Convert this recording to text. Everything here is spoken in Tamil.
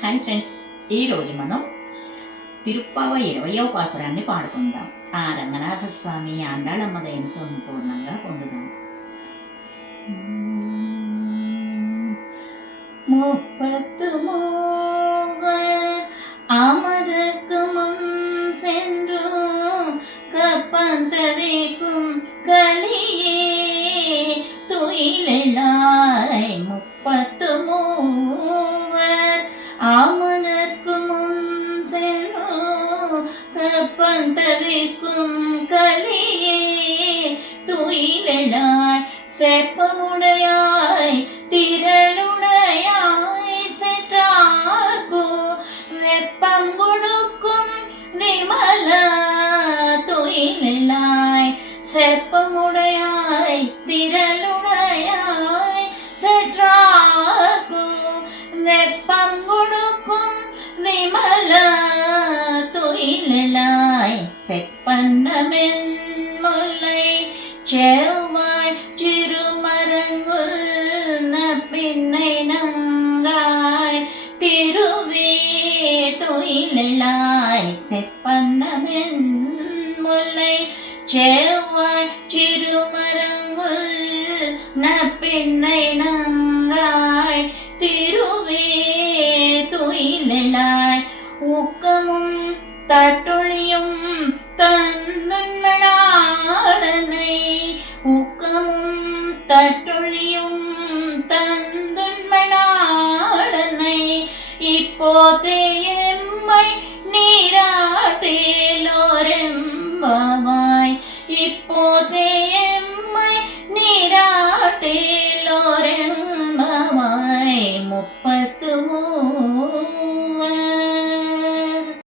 హాయ్ ఫ్రెండ్స్, ఈరోజు మనం తిరుప్పావ 20వ పాసురాన్ని పాడుకుందాం. ఆ రంగనాథ స్వామి ఆండాళమ్మ దయను సంపూర్ణంగా పొందుదాం. முப்பத்து மூவர் அமரர்க்கு முன் சென்றும் கப்பந்ததைக்கும் கலியே துயிலாய். முப்பத்து மூவர் அமரர்க்கு முன் சென்றும் கப்பந்ததைக்கும் கலியே துயிலாய். செப்பமுடையாய் திரளுடையாய் செற்றார்க்கு வெப்பம் கொடுக்கும் விமல துயிலாய். செப்பமுடையாய் திரளுடையாய் செற்றார்க்கு வெப்பம் கொடுக்கும் விமல துயிலாய். செப்பன்னமென் முல்லை செவ்வாய் சிறுமரங்குல் பின்னை நங்காய் திருவே துயிலாய். செப்பன்னமென் முல்லை செவ்வாய் சிறுமரங்குல் பின்னை நங்காய் திருவே துயிலாய். ஊக்கமும் தட்டொழியும் தந்துண்மணாளனை ஊக்கமும் தட்டொழியும் தந்துண்மணாளனை இப்போதே எம்மை நீராட்டேலோ